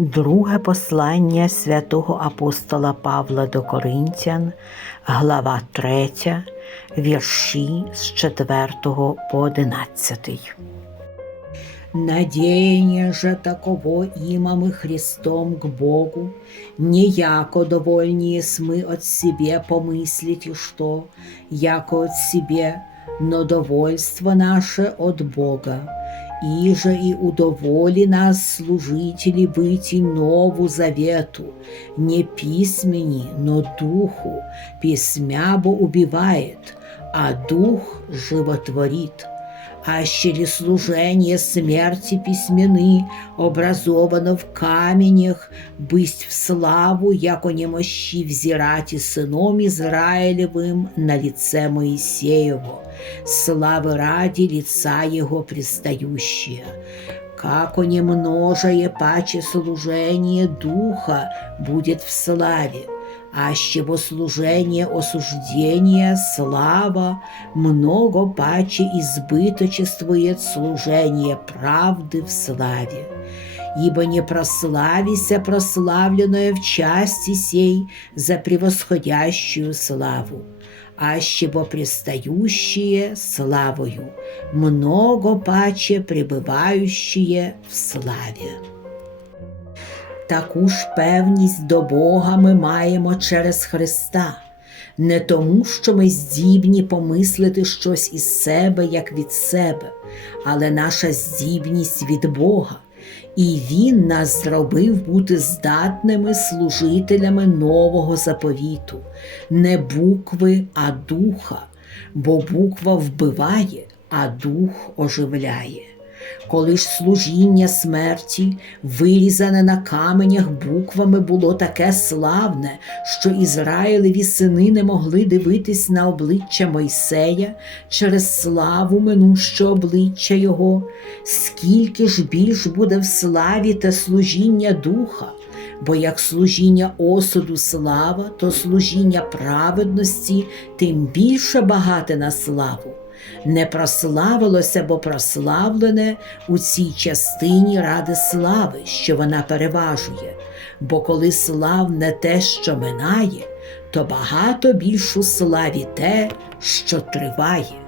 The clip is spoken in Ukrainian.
Друге послання святого апостола Павла до Коринтян, глава 3, вірші з 4 по 11. Надеяние же таково имам и Христом к Богу, не яко довольнее мы от себе помыслите, что, яко от себе, но довольство наше от Бога. И же и удоволи нас, служители, быть нову завету, не письмени, но духу, письмя бо убивает, а дух животворит а через служение смерти письмены образовано в каменях, бысть в славу, яко немощи взирать и сыном Израилевым на лице Моисеево, славы ради лица его предстающее. Как не множае паче служение духа будет в славе, а щебо служение осуждения, слава, много паче избыточествует служение правды в славе. Ибо не прославися прославленное в части сей за превосходящую славу, а щебо пристающие славою, много паче пребывающие в славе. Таку ж певність до Бога ми маємо через Христа, не тому, що ми здібні помислити щось із себе, як від себе, але наша здібність від Бога. І Він нас зробив бути здатними служителями нового заповіту, не букви, а духа, бо буква вбиває, а дух оживляє. Коли ж служіння смерті, вирізане на каменях буквами, було таке славне, що Ізраїлеві сини не могли дивитись на обличчя Мойсея через славу минуще обличчя його, скільки ж більш буде в славі те служіння духа, бо як служіння осуду слава, то служіння праведності тим більше багате на славу не прославилося, бо прославлене у цій частині ради слави, що вона переважує. Бо коли славне те, що минає, то багато більшу славі те, що триває.